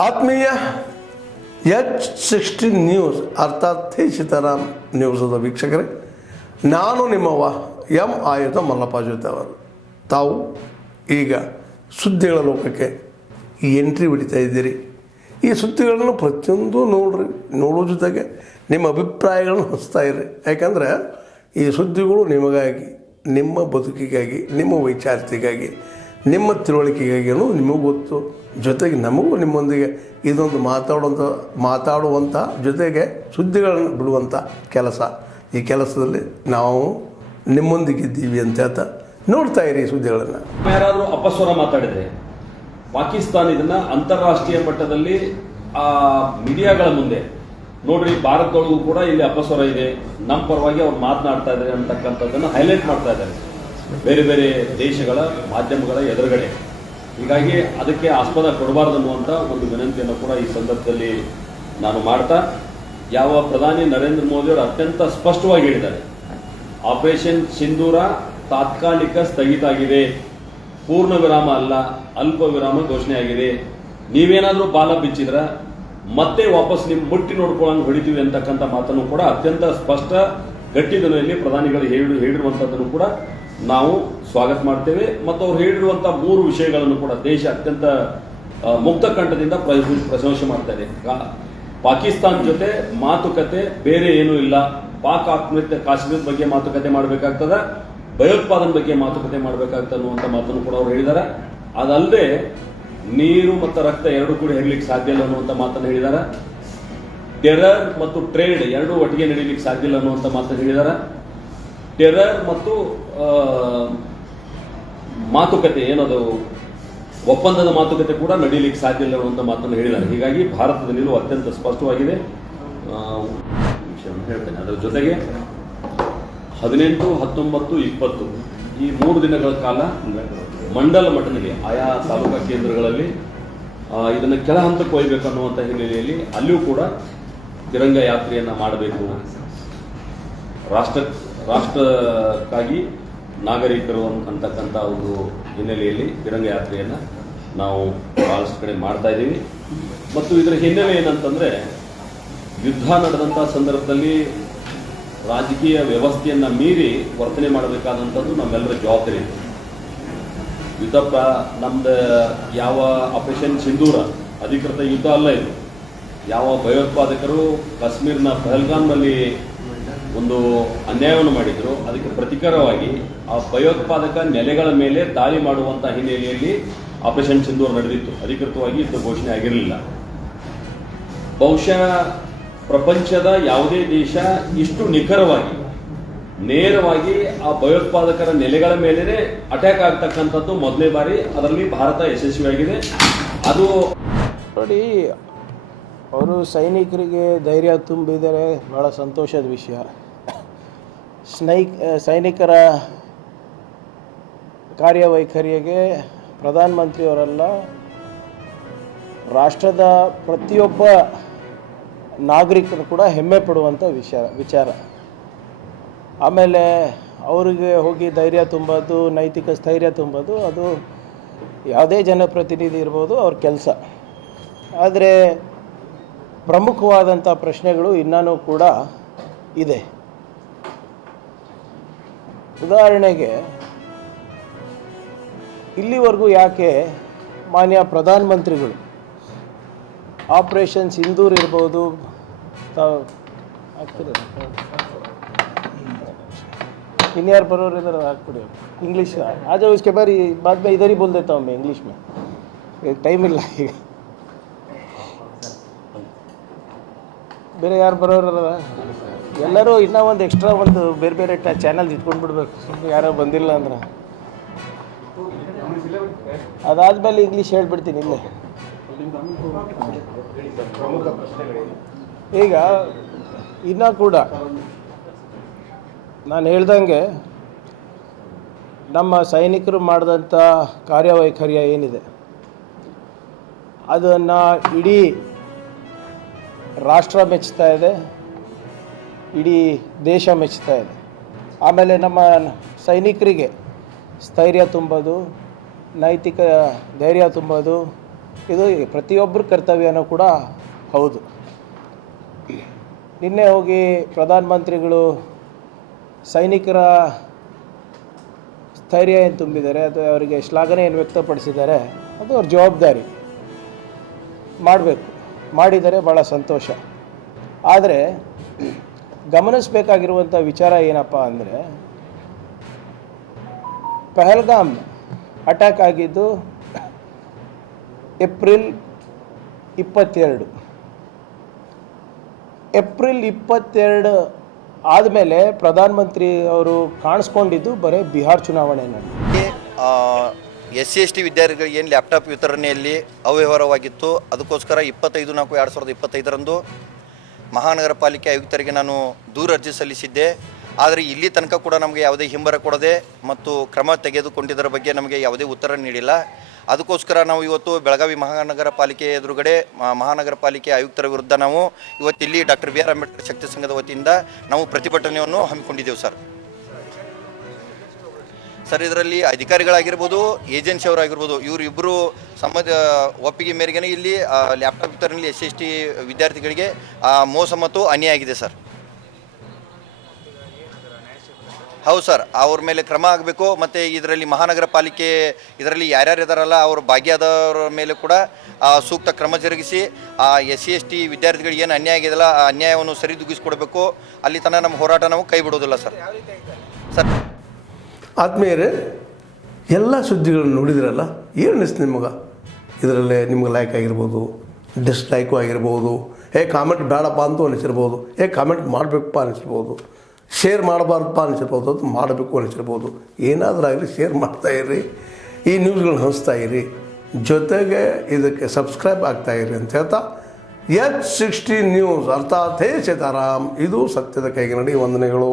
ಆತ್ಮೀಯ H60 news ಅರ್ಥಾತ್ ತಿ ಸೀತಾರಾಮ್ ನ್ಯೂಸದ ವೀಕ್ಷಕರೇ, ನಾನು ನಿಮ್ಮವ ಎಂ ಆಯುಧ ಮಲ್ಲಪ್ಪ ಜೊತೆ ಅವರು. ತಾವು ಈಗ ಸುದ್ದಿಗಳ ಲೋಕಕ್ಕೆ ಎಂಟ್ರಿ ಹೊಡಿತಾ ಇದ್ದೀರಿ. ಈ ಸುದ್ದಿಗಳನ್ನು ಪ್ರತಿಯೊಂದು ನೋಡೋ ಜೊತೆಗೆ ನಿಮ್ಮ ಅಭಿಪ್ರಾಯಗಳನ್ನು ಹಂಚ್ತಾ ಇರಿ. ಯಾಕಂದರೆ ಈ ಸುದ್ದಿಗಳು ನಿಮಗಾಗಿ, ನಿಮ್ಮ ಬದುಕಿಗಾಗಿ, ನಿಮ್ಮ ವೈಚಾರಿಕೆಗಾಗಿ, ನಿಮ್ಮ ತಿಳುವಳಿಕೆಗಾಗಿಯೂ ನಿಮಗೂ ಗೊತ್ತು. ಜೊತೆಗೆ ನಮಗೂ ನಿಮ್ಮೊಂದಿಗೆ ಇದೊಂದು ಮಾತಾಡುವಂಥ ಜೊತೆಗೆ ಸುದ್ದಿಗಳನ್ನು ಬಿಡುವಂಥ ಕೆಲಸ. ಈ ಕೆಲಸದಲ್ಲಿ ನಾವು ನಿಮ್ಮೊಂದಿಗಿದ್ದೀವಿ ಅಂತ ಹೇಳ್ತಾ ನೋಡ್ತಾ ಇರಿ ಸುದ್ದಿಗಳನ್ನು. ಯಾರಾದರೂ ಅಪಸ್ವರ ಮಾತಾಡಿದರೆ ಪಾಕಿಸ್ತಾನ ಇದನ್ನು ಅಂತಾರಾಷ್ಟ್ರೀಯ ಮಟ್ಟದಲ್ಲಿ ಆ ಮೀಡಿಯಾಗಳ ಮುಂದೆ ನೋಡ್ರಿ, ಭಾರತದೊಳಗೂ ಕೂಡ ಇಲ್ಲಿ ಅಪಸ್ವರ ಇದೆ, ನಮ್ಮ ಪರವಾಗಿ ಅವ್ರು ಮಾತನಾಡ್ತಾ ಇದ್ದಾರೆ ಅಂತಕ್ಕಂಥದ್ದನ್ನು ಹೈಲೈಟ್ ಮಾಡ್ತಾ ಇದ್ದಾರೆ ಬೇರೆ ಬೇರೆ ದೇಶಗಳ ಮಾಧ್ಯಮಗಳ ಎದುರುಗಡೆ. ಹೀಗಾಗಿ ಅದಕ್ಕೆ ಆಸ್ಪದ ಕೊಡಬಾರ್ದು ಅನ್ನುವಂಥ ಒಂದು ವಿನಂತಿಯನ್ನು ಕೂಡ ಈ ಸಂದರ್ಭದಲ್ಲಿ ನಾನು ಮಾಡ್ತಾ, ಯಾವ ಪ್ರಧಾನಿ ನರೇಂದ್ರ ಮೋದಿ ಅವರು ಅತ್ಯಂತ ಸ್ಪಷ್ಟವಾಗಿ ಹೇಳಿದ್ದಾರೆ, ಆಪರೇಷನ್ ಸಿಂಧೂರ ತಾತ್ಕಾಲಿಕ ಸ್ಥಗಿತ ಆಗಿದೆ, ಪೂರ್ಣ ವಿರಾಮ ಅಲ್ಲ, ಅಲ್ಪ ವಿರಾಮ ಘೋಷಣೆ ಆಗಿದೆ. ನೀವೇನಾದರೂ ಬಾಲ ಬಿಚ್ಚಿದ್ರ ಮತ್ತೆ ವಾಪಸ್ ನಿಮ್ಮ ಮುಟ್ಟಿ ನೋಡ್ಕೊಳ್ಳೋಂಗೆ ಹೊಡಿತೀವಿ ಅಂತಕ್ಕಂಥ ಮಾತನ್ನು ಕೂಡ ಅತ್ಯಂತ ಸ್ಪಷ್ಟ ಗಟ್ಟಿ ಧ್ವನಿಯಲ್ಲಿ ಪ್ರಧಾನಿಗಳು ಹೇಳಿರುವಂಥದ್ದನ್ನು ಕೂಡ ನಾವು ಸ್ವಾಗತ ಮಾಡ್ತೇವೆ. ಮತ್ತು ಅವ್ರು ಹೇಳಿರುವಂಥ 3 ವಿಷಯಗಳನ್ನು ಕೂಡ ದೇಶ ಅತ್ಯಂತ ಮುಕ್ತ ಕಂಠದಿಂದ ಪ್ರಶಂಸೆ ಮಾಡ್ತಾ ಇದೆ. ಪಾಕಿಸ್ತಾನ ಜೊತೆ ಮಾತುಕತೆ ಬೇರೆ ಏನೂ ಇಲ್ಲ, ಪಾಕ್ ಆತ್ಮಹತ್ಯೆ ಕಾಶ್ಮೀರದ ಬಗ್ಗೆ ಮಾತುಕತೆ ಮಾಡಬೇಕಾಗ್ತದೆ, ಭಯೋತ್ಪಾದನೆ ಬಗ್ಗೆ ಮಾತುಕತೆ ಮಾಡಬೇಕಾಗ್ತದೆ ಅನ್ನುವಂಥ ಮಾತನ್ನು ಕೂಡ ಅವ್ರು ಹೇಳಿದ್ದಾರೆ. ಅದಲ್ಲದೆ ನೀರು ಮತ್ತು ರಕ್ತ ಎರಡೂ ಕೂಡ ಹೇಳಲಿಕ್ಕೆ ಸಾಧ್ಯ ಇಲ್ಲ ಅನ್ನುವಂಥ ಮಾತನ್ನು ಹೇಳಿದ್ದಾರೆ. ಟೆರರ್ ಮತ್ತು ಟ್ರೇಡ್ ಎರಡೂ ಒಟ್ಟಿಗೆ ನಡೀಲಿಕ್ಕೆ ಸಾಧ್ಯ ಇಲ್ಲ ಅನ್ನುವಂಥ ಮಾತನ್ನು ಹೇಳಿದ್ದಾರೆ. ಟೆರರ್ ಮತ್ತು ಮಾತುಕತೆ ಏನದು ಒಪ್ಪಂದದ ಮಾತುಕತೆ ಕೂಡ ನಡೀಲಿಕ್ಕೆ ಸಾಧ್ಯ ಇಲ್ಲ ಅನ್ನುವಂಥ ಮಾತನ್ನು ಹೇಳಿದ್ದಾರೆ. ಹೀಗಾಗಿ ಭಾರತದ ನಿಲುವು ಅತ್ಯಂತ ಸ್ಪಷ್ಟವಾಗಿದೆ ಹೇಳ್ತೇನೆ. ಅದರ ಜೊತೆಗೆ 18, 19, 20 ಈ 3 ದಿನಗಳ ಕಾಲ ಮಂಡಲ ಮಟ್ಟದಲ್ಲಿ ಆಯಾ ತಾಲೂಕಾ ಕೇಂದ್ರಗಳಲ್ಲಿ ಇದನ್ನು ಕೆಳ ಹಂತಕ್ಕೆ ಒಯ್ಯಬೇಕು ಅನ್ನುವಂಥ ಹಿನ್ನೆಲೆಯಲ್ಲಿ ಅಲ್ಲಿಯೂ ಕೂಡ ತಿರಂಗ ಯಾತ್ರೆಯನ್ನು ಮಾಡಬೇಕು. ರಾಷ್ಟ್ರಕ್ಕಾಗಿ ನಾಗರಿಕರು ಅಂತಕ್ಕಂಥ ಒಂದು ಹಿನ್ನೆಲೆಯಲ್ಲಿ ತಿರಂಗ ಯಾತ್ರೆಯನ್ನು ನಾವು ಬಹಳಷ್ಟು ಕಡೆ ಮಾಡ್ತಾ ಇದ್ದೀವಿ. ಮತ್ತು ಇದರ ಹಿನ್ನೆಲೆ ಏನಂತಂದರೆ, ಯುದ್ಧ ನಡೆದಂಥ ಸಂದರ್ಭದಲ್ಲಿ ರಾಜಕೀಯ ವ್ಯವಸ್ಥೆಯನ್ನು ಮೀರಿ ವರ್ತನೆ ಮಾಡಬೇಕಾದಂಥದ್ದು ನಮ್ಮೆಲ್ಲರ ಜವಾಬ್ದಾರಿ ಇದೆ. ನಮ್ದು ಯಾವ ಆಪರೇಷನ್ ಸಿಂಧೂರ ಅಧಿಕೃತ ಯುದ್ಧ ಅಲ್ಲ ಇದು. ಯಾವ ಭಯೋತ್ಪಾದಕರು ಕಾಶ್ಮೀರ್ನ ಪಹಲ್ಗಾಮ್ನಲ್ಲಿ ಒಂದು ಅನ್ಯಾಯವನ್ನು ಮಾಡಿದ್ರು, ಅದಕ್ಕೆ ಪ್ರತಿಕಾರವಾಗಿ ಆ ಭಯೋತ್ಪಾದಕ ನೆಲೆಗಳ ಮೇಲೆ ದಾಳಿ ಮಾಡುವಂಥ ಹಿನ್ನೆಲೆಯಲ್ಲಿ ಆಪರೇಷನ್ ಸಿಂಧೂರ ನಡೆದಿತ್ತು. ಅಧಿಕೃತವಾಗಿ ಇದು ಘೋಷಣೆ ಆಗಿರಲಿಲ್ಲ. ಬಹುಶಃ ಪ್ರಪಂಚದ ಯಾವುದೇ ದೇಶ ಇಷ್ಟು ನಿಖರವಾಗಿ ನೇರವಾಗಿ ಆ ಭಯೋತ್ಪಾದಕರ ನೆಲೆಗಳ ಮೇಲೇ ಅಟ್ಯಾಕ್ ಆಗ್ತಕ್ಕಂಥದ್ದು ಮೊದಲನೇ ಬಾರಿ. ಅದರಲ್ಲಿ ಭಾರತ ಯಶಸ್ವಿಯಾಗಿದೆ. ಅದು ನೋಡಿ, ಅವರು ಸೈನಿಕರಿಗೆ ಧೈರ್ಯ ತುಂಬಿದರೆ ಭಾಳ ಸಂತೋಷದ ವಿಷಯ. ಸೈನಿಕರ ಕಾರ್ಯವೈಖರಿಗೆ ಪ್ರಧಾನಮಂತ್ರಿಯವರೆಲ್ಲ ರಾಷ್ಟ್ರದ ಪ್ರತಿಯೊಬ್ಬ ನಾಗರಿಕರು ಕೂಡ ಹೆಮ್ಮೆ ಪಡುವಂಥ ವಿಚಾರ. ಆಮೇಲೆ ಅವರಿಗೆ ಹೋಗಿ ಧೈರ್ಯ ತುಂಬೋದು, ನೈತಿಕ ಸ್ಥೈರ್ಯ ತುಂಬೋದು, ಅದು ಯಾವುದೇ ಜನಪ್ರತಿನಿಧಿ ಇರ್ಬೋದು ಅವ್ರ ಕೆಲಸ. ಆದರೆ ಪ್ರಮುಖವಾದಂಥ ಪ್ರಶ್ನೆಗಳು ಇನ್ನೂ ಕೂಡ ಇದೆ. ಉದಾಹರಣೆಗೆ, ಇಲ್ಲಿವರೆಗೂ ಯಾಕೆ ಮಾನ್ಯ ಪ್ರಧಾನಮಂತ್ರಿಗಳು ಆಪರೇಷನ್ ಸಿಂಧೂರ್ ಇರ್ಬೋದು, ಆಗ್ತದೆ इन्यार बरोबर इधर हाकबिಡಿ इंग्लिश आ जाओ, इसके बाद में इधर ही बोल देता हूँ मैं इंग्लिश में, टाइम ಇಲ್ಲ ಈಗ. ಬೇರೆ ಯಾರು ಬರೋರಲ್ಲ, ಎಲ್ಲರೂ ಇನ್ನೂ ಒಂದು ಎಕ್ಸ್ಟ್ರಾ ಒಂದು ಬೇರೆ ಬೇರೆ ಚಾನಲ್ ಇಟ್ಕೊಂಡು ಬಿಡ್ಬೇಕು. ಸುಮ್ಮನೆ ಯಾರೋ ಬಂದಿಲ್ಲ ಅಂದ್ರೆ ಅದಾದಮೇಲೆ ಇಂಗ್ಲೀಷ್ ಹೇಳ್ಬಿಡ್ತೀನಿ ಇಲ್ಲೇ. ಈಗ ಇನ್ನೂ ಕೂಡ ನಾನು ಹೇಳ್ದಂಗೆ ನಮ್ಮ ಸೈನಿಕರು ಮಾಡಿದಂಥ ಕಾರ್ಯವೈಖರ್ಯ ಏನಿದೆ ಅದನ್ನು ಇಡೀ ರಾಷ್ಟ್ರ ಮೆಚ್ಚುತ್ತಾ ಇದೆ, ಇಡೀ ದೇಶ ಮೆಚ್ಚುತ್ತಾ ಇದೆ. ಆಮೇಲೆ ನಮ್ಮ ಸೈನಿಕರಿಗೆ ಸ್ಥೈರ್ಯ ತುಂಬೋದು, ನೈತಿಕ ಧೈರ್ಯ ತುಂಬೋದು, ಇದು ಪ್ರತಿಯೊಬ್ಬರ ಕರ್ತವ್ಯನೂ ಕೂಡ ಹೌದು. ನಿನ್ನೆ ಹೋಗಿ ಪ್ರಧಾನಮಂತ್ರಿಗಳು ಸೈನಿಕರ ಸ್ಥೈರ್ಯ ಏನು ತುಂಬಿದ್ದಾರೆ, ಅದು ಅವರಿಗೆ ಶ್ಲಾಘನೆ ಏನು ವ್ಯಕ್ತಪಡಿಸಿದ್ದಾರೆ, ಅದು ಅವ್ರ ಜವಾಬ್ದಾರಿ. ಮಾಡಬೇಕು, ಮಾಡಿದರೆ ಭಾಳ ಸಂತೋಷ. ಆದರೆ ಗಮನಿಸಬೇಕಾಗಿರುವಂಥ ವಿಚಾರ ಏನಪ್ಪ ಅಂದರೆ, ಪಹಲ್ಗಾಮ್ ಅಟ್ಯಾಕ್ ಆಗಿದ್ದು ಏಪ್ರಿಲ್ 22. ಏಪ್ರಿಲ್ 22 ಆದಮೇಲೆ ಪ್ರಧಾನಮಂತ್ರಿ ಅವರು ಕಾಣಿಸ್ಕೊಂಡಿದ್ದು ಬರೀ ಬಿಹಾರ್ ಚುನಾವಣೆಯಲ್ಲಿ. SC/ST ವಿದ್ಯಾರ್ಥಿಗಳಿಗೆ ಏನು ಲ್ಯಾಪ್ಟಾಪ್ ವಿತರಣೆಯಲ್ಲಿ ಅವ್ಯವಹಾರವಾಗಿತ್ತು, ಅದಕ್ಕೋಸ್ಕರ 25/4/2025 ಮಹಾನಗರ ಪಾಲಿಕೆ ಆಯುಕ್ತರಿಗೆ ನಾನು ದೂರು ಅರ್ಜಿ ಸಲ್ಲಿಸಿದ್ದೆ. ಆದರೆ ಇಲ್ಲಿ ತನಕ ಕೂಡ ನಮಗೆ ಯಾವುದೇ ಹಿಂಬರ ಕೊಡದೆ ಮತ್ತು ಕ್ರಮ ತೆಗೆದುಕೊಂಡಿದ್ದರ ಬಗ್ಗೆ ನಮಗೆ ಯಾವುದೇ ಉತ್ತರ ನೀಡಿಲ್ಲ. ಅದಕ್ಕೋಸ್ಕರ ನಾವು ಇವತ್ತು ಬೆಳಗಾವಿ ಮಹಾನಗರ ಪಾಲಿಕೆ ಎದುರುಗಡೆ ಮಹಾನಗರ ಪಾಲಿಕೆ ಆಯುಕ್ತರ ವಿರುದ್ಧ ನಾವು ಇವತ್ತಿಲ್ಲಿ ಡಾಕ್ಟರ್ BR ಅಂಬೇಡ್ಕರ್ ಶಕ್ತಿ ಸಂಘದ ವತಿಯಿಂದ ನಾವು ಪ್ರತಿಭಟನೆಯನ್ನು ಹಮ್ಮಿಕೊಂಡಿದ್ದೆವು ಸರ್. ಇದರಲ್ಲಿ ಅಧಿಕಾರಿಗಳಾಗಿರ್ಬೋದು, ಏಜೆನ್ಸಿ ಅವರಾಗಿರ್ಬೋದು, ಇವರಿಬ್ಬರು ಒಪ್ಪಿಗೆ ಮೇರೆಗೆ ಇಲ್ಲಿ ಲ್ಯಾಪ್ಟಾಪ್ ವಿತರಣೆಯಲ್ಲಿ SC/ST ವಿದ್ಯಾರ್ಥಿಗಳಿಗೆ ಮೋಸ ಮತ್ತು ಅನ್ಯಾಯ ಆಗಿದೆ ಸರ್. ಹೌದು ಸರ್, ಅವ್ರ ಮೇಲೆ ಕ್ರಮ ಆಗಬೇಕು. ಮತ್ತು ಇದರಲ್ಲಿ ಮಹಾನಗರ ಪಾಲಿಕೆ ಇದರಲ್ಲಿ ಯಾರ್ಯಾರು ಇದ್ದಾರಲ್ಲ ಅವ್ರ ಭಾಗಿಯಾದವರ ಮೇಲೆ ಕೂಡ ಸೂಕ್ತ ಕ್ರಮ ಜರುಗಿಸಿ SC/ST ವಿದ್ಯಾರ್ಥಿಗಳಿಗೆ ಏನು ಅನ್ಯಾಯ ಆಗಿದೆಯಲ್ಲ ಆ ಅನ್ಯಾಯವನ್ನು ಸರಿದೂಗಿಸ್ಕೊಡ್ಬೇಕು. ಅಲ್ಲಿ ತನಕ ನಮ್ಮ ಹೋರಾಟ ನಾವು ಕೈ ಬಿಡೋದಿಲ್ಲ ಸರ್. ಆದ್ಮೇಲೆ ಎಲ್ಲ ಸುದ್ದಿಗಳನ್ನು ನೋಡಿದ್ರಲ್ಲ, ಏನು ಅನಿಸ್ತು ನಿಮಗೆ? ಇದರಲ್ಲೇ ನಿಮ್ಗೆ ಲೈಕ್ ಆಗಿರ್ಬೋದು, ಡಿಸ್ಲೈಕು ಆಗಿರ್ಬೋದು, ಕಾಮೆಂಟ್ ಬೇಡಪ್ಪ ಅಂತೂ ಅನಿಸಿರ್ಬೋದು, ಕಾಮೆಂಟ್ ಮಾಡಬೇಕಪ್ಪ ಅನಿಸಿರ್ಬೋದು, ಶೇರ್ ಮಾಡಬಾರ್ದಪ್ಪ ಅನಿಸಿರ್ಬೋದು, ಅದು ಮಾಡಬೇಕು ಅನಿಸಿರ್ಬೋದು. ಏನಾದರೂ ಆಗಲಿ ಶೇರ್ ಮಾಡ್ತಾಯಿರ್ರಿ, ಈ ನ್ಯೂಸ್ಗಳನ್ನ ಹಂಚ್ತಾಯಿರಿ, ಜೊತೆಗೆ ಇದಕ್ಕೆ ಸಬ್ಸ್ಕ್ರೈಬ್ ಆಗ್ತಾಯಿರಿ ಅಂತ ಹೇಳ್ತಾ H16 ನ್ಯೂಸ್ ಅರ್ಥಾತ್ ಹೇ ಸೀತಾರಾಮ್, ಇದು ಸತ್ಯದ ಕೈಗೆ ನಡಿ. ವಂದನೆಗಳು.